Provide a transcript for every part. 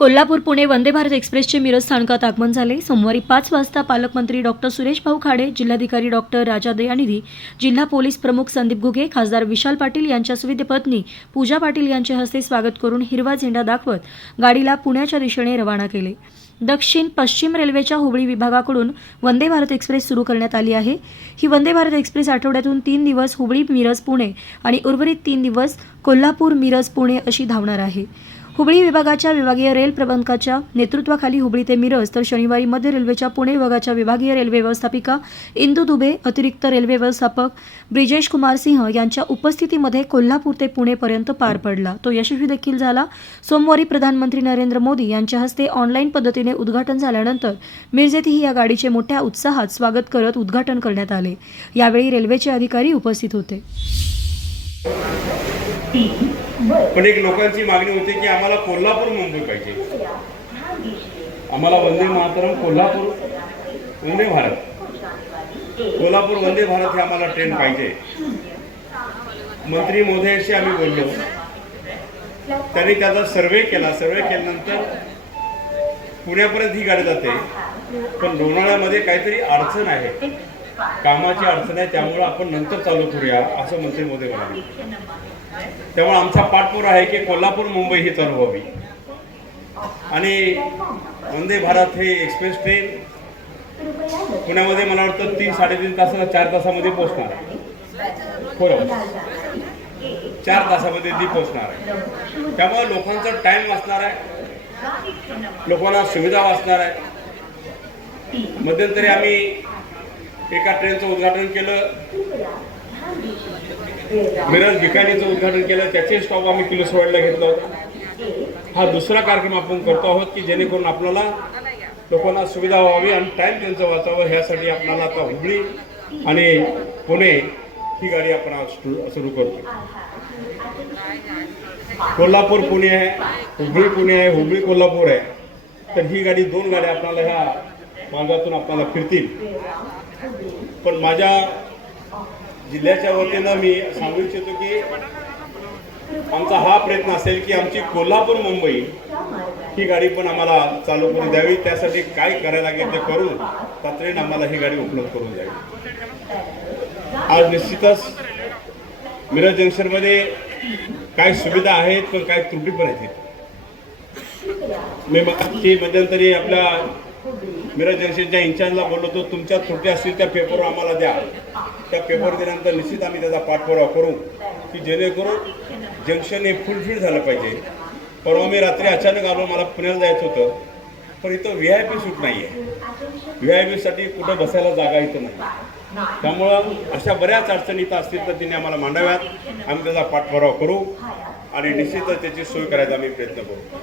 कोल्हापूर पुणे वंदे भारत एक्सप्रेसचे मिरज स्थानकात आगमन झाले. सोमवारी पाच वाजता पालकमंत्री डॉक्टर सुरेश भाऊ खाडे जिल्हाधिकारी डॉक्टर राजा दयानिधी जिल्हा पोलीस प्रमुख संदीप घुगे खासदार विशाल पाटील यांच्या सुविध पत्नी पूजा पाटील यांच्या हस्ते स्वागत करून हिरवा झेंडा दाखवत गाडीला पुण्याच्या दिशेने रवाना केले. दक्षिण पश्चिम रेल्वेच्या हुबळी विभागाकडून वंदे भारत एक्सप्रेस सुरू करण्यात आली आहे. ही वंदे भारत एक्सप्रेस आठवड्यातून तीन दिवस हुबळी मिरज पुणे आणि उर्वरित तीन दिवस कोल्हापूर मिरज पुणे अशी धावणार आहे. हुबळी विभागाच्या विभागीय रेल प्रबंधकाच्या नेतृत्वाखाली हुबळी ते मिरज तर शनिवारी मध्य रेल्वेच्या पुणे विभागाच्या विभागीय रेल्वे व्यवस्थापिका इंदू दुबे अतिरिक्त रेल्वे व्यवस्थापक ब्रिजेश कुमार सिंह यांच्या उपस्थितीमध्ये कोल्हापूर ते पुणेपर्यंत पार पडला. तो यशस्वी देखील झाला. सोमवारी प्रधानमंत्री नरेंद्र मोदी यांच्या हस्ते ऑनलाईन पद्धतीने उद्घाटन झाल्यानंतर मिरजेतही या गाडीचे मोठ्या उत्साहात स्वागत करत उद्घाटन करण्यात आले. यावेळी रेल्वेचे अधिकारी उपस्थित होते. पण एक लोकांची मागणी होती की आम्हाला कोल्हापूर मुंबई पाहिजे. आम्हाला वंदे मातरम कोल्हापूर वंदे भारत. कोल्हापूर वंदे भारत हे आम्हाला ट्रेन पाहिजे. मंत्री मोदयाशी आम्ही बोललो. त्यांनी त्याचा सर्वे केला. सर्वे केल्यानंतर पुण्यापर्यंत ही गाडी जाते. पण लोणाळ्यामध्ये काहीतरी अडचण आहे. कामाची अडचण आहे त्यामुळं आपण नंतर चालू करूया असं मंत्री मोदी म्हणाले. त्यामुळे आमचा पाठपुरा आहे की कोल्हापूर मुंबई ही चालू व्हावी. आणि वंदे भारत हे एक्सप्रेस ट्रेन पुण्यामध्ये मला वाटतं तीन साडेतीन तास चार तासामध्ये पोहोचणार आहे. बरोबर चार तासामध्ये ती पोहोचणार आहे. त्यामुळे लोकांचा टाइम वाचणार आहे. लोकांना सुविधा वाचणार आहे. मध्यंतरी आम्ही एका ट्रेनचं उद्घाटन केलं. मिरज भिकाणीचं उद्घाटन केलं. त्याचे स्टॉप आम्ही किलोसवाडला घेतला होता. हा दुसरा कार्यक्रम आपण करतो आहोत की जेणेकरून आपल्याला लोकांना सुविधा व्हावी आणि टाईम त्यांचं वाचावं ह्यासाठी आपल्याला आता हुबळी आणि पुणे ही गाडी आपण आज सुरू सुरू करतो कोल्हापूर पुणे आहे हुबळी पुणे आहे हुबळी कोल्हापूर आहे. तर ही गाडी दोन गाड्या आपल्याला ह्या मार्गातून आपल्याला फिरतील. पण माझ्या जिल्ह्याच्या वतीनं मी सांगू इच्छितो की आमचा हा प्रयत्न असेल की आमची कोल्हापूर मुंबई ही गाडी पण आम्हाला चालू करून द्यावी. त्यासाठी काय करायला लागेल ते करून तातडीने आम्हाला ही गाडी उपलब्ध करून द्यावी. आज निश्चितच मिरज जंक्शनमध्ये काय सुविधा आहेत पण काय त्रुटी पण आहेत. मी मध्यंतरी आपल्या मिरज जंक्शनच्या इन्चार्जला बोललो तो तुमच्या त्रुटी असतील त्या पेपरवर आम्हाला द्या. त्या पेपर दिल्यानंतर निश्चित आम्ही त्याचा पाठपुरावा करू की जेणेकरून जंक्शन हे फुलफिल झालं पाहिजे. परवा मी रात्री अचानक आलो मला पुण्याला जायचं होतं पण इथं व्ही आय पी सूट नाही आहे व्ही आय पीसाठी कुठं बसायला जागा इथं नाही. त्यामुळं अशा बऱ्याच अडचणी इथं असतील तर तिने आम्हाला मांडाव्यात. आम्ही त्याचा पाठपुरावा करू आणि निश्चितच त्याची सोय करायचा आम्ही प्रयत्न करू.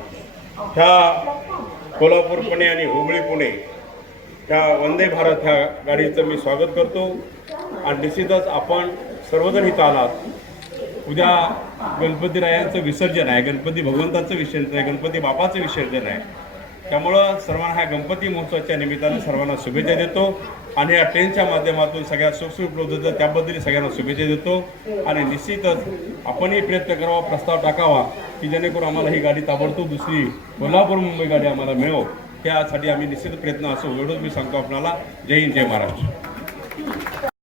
ह्या कोल्हापूर पुणे आणि हुबळी पुणे ह्या वंदे भारत ह्या गाडीचं मी स्वागत करतो. आणि निश्चितच आपण सर्वजण इथं आलात. उद्या गणपतीरायांचं विसर्जन आहे. गणपती भगवंताचं विसर्जन आहे. गणपती बापाचं विसर्जन आहे. त्यामुळं सर्वांना ह्या गणपती महोत्सवाच्या निमित्तानं सर्वांना शुभेच्छा देतो. आणि या ट्रेनच्या माध्यमातून सगळ्या सुखसुख उपलब्ध होतं त्याबद्दल सगळ्यांना शुभेच्छा देतो. आणि निश्चितच आपणही प्रयत्न करावा प्रस्ताव टाकावा की जेणेकरून आम्हाला ही गाडी ताबडतोब दुसरी कोल्हापूर मुंबई गाडी आम्हाला मिळो. त्यासाठी आम्ही निश्चित प्रयत्न असो एवढंच मी सांगतो आपणाला. जय हिंद जय महाराष्ट्र